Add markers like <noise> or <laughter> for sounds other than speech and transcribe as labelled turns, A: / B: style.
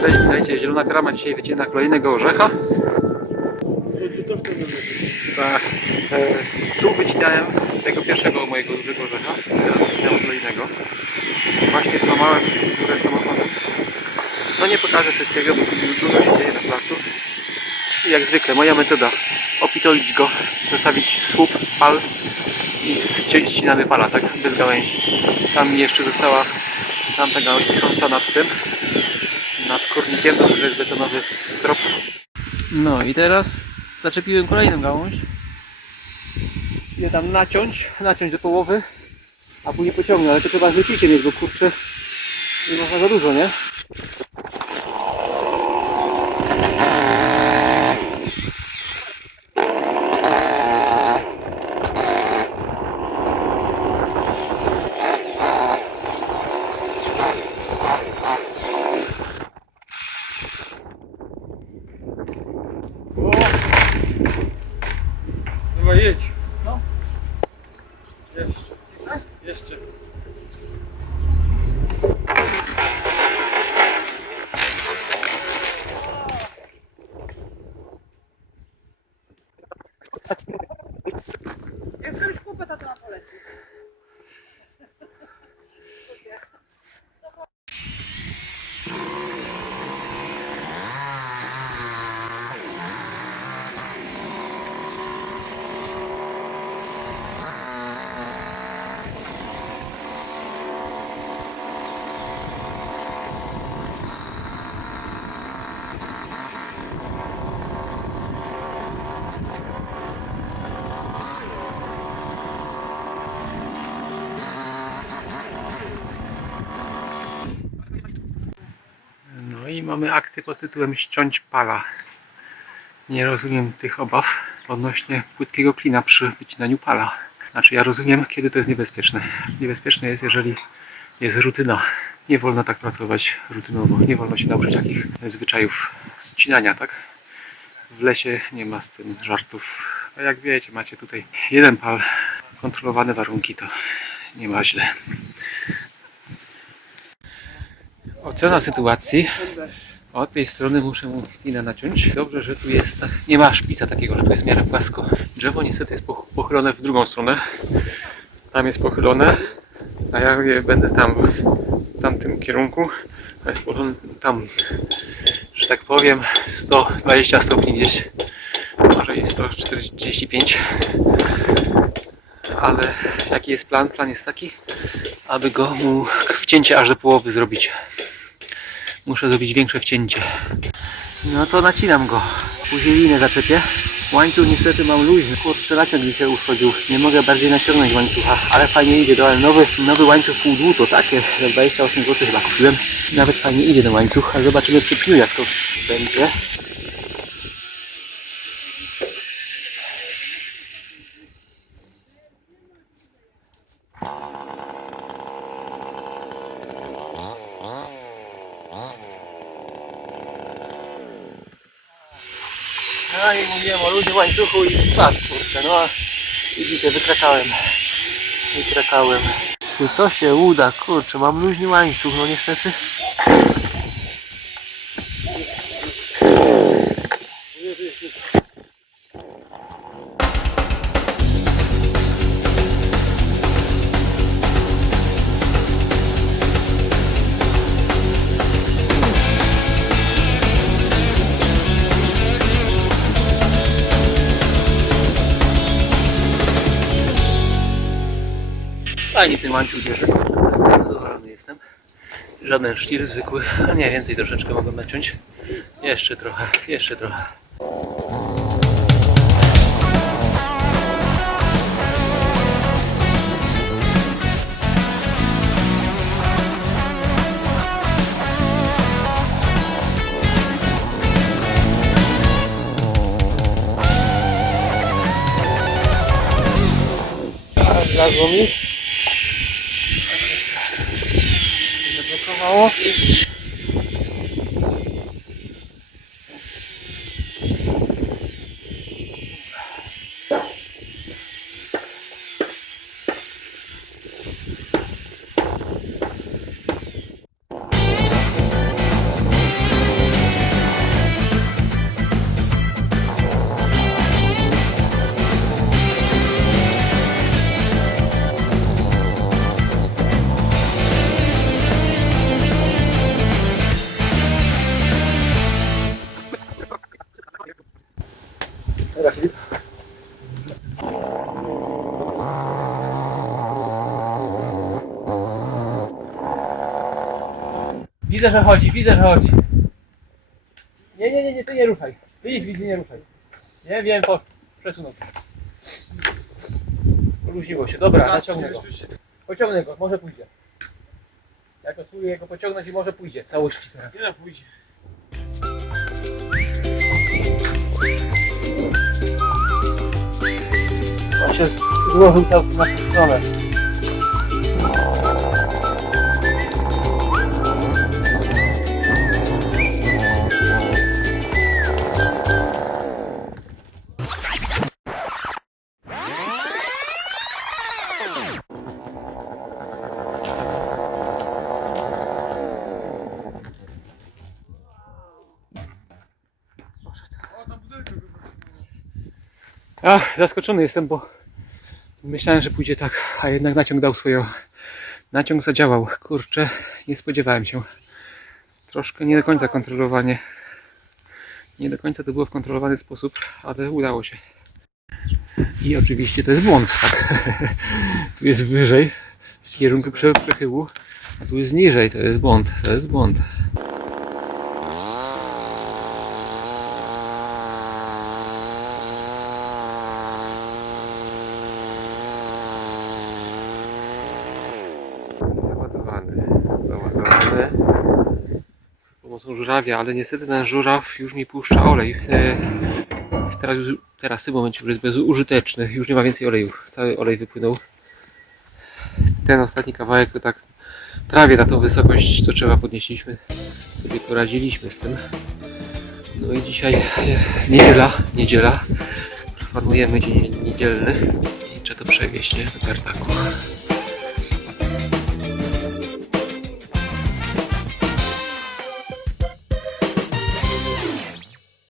A: Cześć, witajcie, Zielona Krama dzisiaj wycina kolejnego orzecha. Tak, e, tu wycinałem tego pierwszego mojego dużego orzecha, teraz wycinam kolejnego. Właśnie złamałem górę samochodem. No nie pokażę wszystkiego, bo dużo się dzieje na placu. Jak zwykle, moja metoda, opitolić go, zostawić słup, pal i ścinamy pala, tak, bez gałęzi. Tam jeszcze została tamta gałąź wisząca nad tym, nad kurnikiem, to jest betonowy strop. No i teraz zaczepiłem kolejną gałąź. Je tam naciąć, naciąć do połowy, a później pociągnę, ale to trzeba z wyciciem mieć, bo kurczę, nie można za dużo, nie?
B: Jeszcze. Jeszcze.
C: Jest już kupę, to na poleci.
A: No i mamy akty pod tytułem ściąć pala. Nie rozumiem tych obaw odnośnie płytkiego klina przy wycinaniu pala. Znaczy ja rozumiem, kiedy to jest niebezpieczne. Niebezpieczne jest, jeżeli jest rutyna. Nie wolno tak pracować rutynowo. Nie wolno się nauczyć takich zwyczajów ścinania, tak? W lesie nie ma z tym żartów. A jak wiecie, macie tutaj jeden pal, kontrolowane warunki, to nie ma źle. Ocena sytuacji. Od tej strony muszę mu inę naciąć. Dobrze, że tu jest, nie ma szpica takiego, że tu jest w miarę płasko. Drzewo niestety jest poch- pochylone w drugą stronę. Tam jest pochylone, a ja będę tam, w tamtym kierunku. A jest pochylone tam, że tak powiem, 120 stopni gdzieś. Może i 145. Ale jaki jest plan? Plan jest taki, aby go mu wcięcie aż do połowy zrobić. Muszę zrobić większe wcięcie. No to nacinam go. Później linę zaczepię. Łańcuch niestety mam luźny. Kurczę, naciąg mi się uszkodził. Nie mogę bardziej naciągnąć łańcucha, ale fajnie idzie. Dałem nowy, nowy łańcuch pół dłuto, takie. Za 28 zł chyba kupiłem. Nawet fajnie idzie ten łańcuch, ale zobaczymy przy pniu jak to będzie. No i mówiłem o ludzie łańcuchu i patrz, kurczę, no widzicie, wykrakałem. Wykrakałem. Czy to się uda? Kurczę, mam luźny łańcuch, no niestety. Fajnie ten łańcuch bierze. Zadowolony jestem. Żaden sztir zwykły. A nie, więcej troszeczkę mogę naciąć. Jeszcze trochę, jeszcze trochę. A zlazło mi. Zablokowało.
B: Widzę, że chodzi, widzę, że chodzi. Nie, nie, nie, nie, ty nie ruszaj. Ty nic, nie ruszaj. Nie wiem, po... przesunął. Poluźniło się, dobra, naciągnę go. Pociągnę go, może pójdzie. Jak spróbuję go pociągnąć i może pójdzie. Całości teraz.
D: Nie pójdzie.
B: On się złożył całkiem na tę stronę.
A: Zaskoczony jestem, bo myślałem, że pójdzie tak, a jednak naciąg dał swoją. Naciąg zadziałał. Kurczę, nie spodziewałem się. Troszkę nie do końca kontrolowanie. Nie do końca to było w kontrolowany sposób, ale udało się. I oczywiście to jest błąd, tak. <laughs> tu jest wyżej, w kierunku prze- przechyłu, a tu jest niżej, to jest błąd, to jest błąd. Załadowany, załadowany pomocą żurawia, ale niestety ten żuraw już mi puszcza olej. E, Teraz, teraz w tym momencie już jest bezużyteczny, już nie ma więcej oleju. Cały olej wypłynął. Ten ostatni kawałek to tak prawie na tą wysokość, co trzeba podnieśliśmy. Sobie poradziliśmy z tym. No i dzisiaj e, niedziela, niedziela. Planujemy dzień niedzielny i trzeba to przewieźć do tartaku.